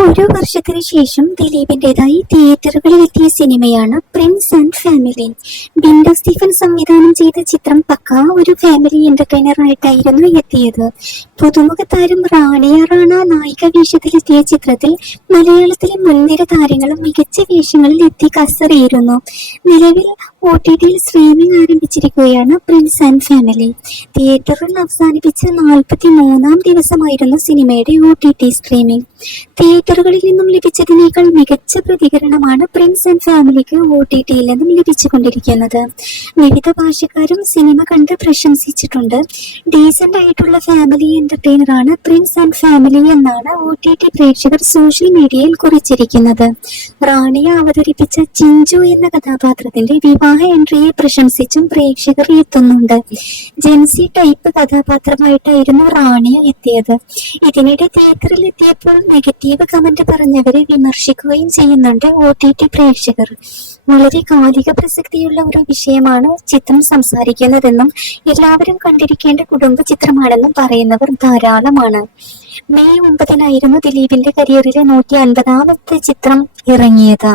ഒരു വർഷത്തിന് ശേഷം ദിലീപിന്റേതായി തിയേറ്ററുകളിൽ എത്തിയ സിനിമയാണ് Prince and Family Binto Stephen സംവിധാനം ചെയ്ത ചിത്രം പക്ക ഒരു ഫാമിലി എന്റർടൈനർ ആയിട്ടായിരുന്നു എത്തിയത്. പുതുമുഖ താരം റാണിയ റാണ നായിക വേഷത്തിലെത്തിയ ചിത്രത്തിൽ മലയാളത്തിലെ മുൻനിര താരങ്ങളും മികച്ച വേഷങ്ങളിൽ എത്തി കസറിയിരുന്നു. നിലവിൽ ഒ ടി ടിയിൽ സ്ട്രീമിംഗ് ആരംഭിച്ചിരിക്കുകയാണ് പ്രിൻസ് ആൻഡ് ഫാമിലി തിയേറ്ററിൽ അവസാനിപ്പിച്ച നാൽപ്പത്തി മൂന്നാം ദിവസമായിരുന്നു സിനിമയുടെ ഒ ടി ടി സ്ട്രീമിംഗ് തിയേറ്ററുകളിൽ നിന്നും ലഭിച്ചതിനേക്കാൾ മികച്ച പ്രതികരണമാണ് പ്രിൻസ് ആൻഡ് ഫാമിലിക്ക് ഒ ടി ടിയിൽ നിന്നും ലഭിച്ചുകൊണ്ടിരിക്കുന്നത്. വിവിധ ഭാഷക്കാരും സിനിമ കണ്ട് പ്രശംസിച്ചിട്ടുണ്ട്. ഡീസന്റ് ആയിട്ടുള്ള ഫാമിലി എന്റർടൈനർ ആണ് പ്രിൻസ് ആൻഡ് ഫാമിലി എന്നാണ് ഒ ടി ടി പ്രേക്ഷകർ സോഷ്യൽ മീഡിയയിൽ കുറിച്ചിരിക്കുന്നത്. റാണിയെ അവതരിപ്പിച്ച ചിഞ്ചു എന്ന കഥാപാത്രത്തിന്റെ വിവാഹ എൻട്രിയെ പ്രശംസിച്ചും പ്രേക്ഷകർ എത്തുന്നുണ്ട്. ജെൻസി ടൈപ്പ് കഥാപാത്രമായിട്ടായിരുന്നു റാണിയ എത്തിയത്. ഇതിനിടെ തിയേറ്ററിൽ എത്തിയപ്പോൾ നെഗറ്റീവ് കമന്റ് പറഞ്ഞവരെ വിമർശിക്കുകയും ചെയ്യുന്നുണ്ട് ഒ ടി ടി പ്രേക്ഷകർ. വളരെ കാലിക പ്രസക്തിയുള്ള ഒരു വിഷയമാണ് ചിത്രം സംസാരിക്കുന്നതെന്നും എല്ലാവരും കണ്ടിരിക്കേണ്ട കുടുംബ ചിത്രമാണെന്നും പറയുന്നവർ ധാരാളമാണ്. മെയ് ഒമ്പതിനായിരുന്നു ദിലീപിന്റെ കരിയറിലെ നൂറ്റി അൻപതാമത്തെ ചിത്രം ഇറങ്ങിയത്.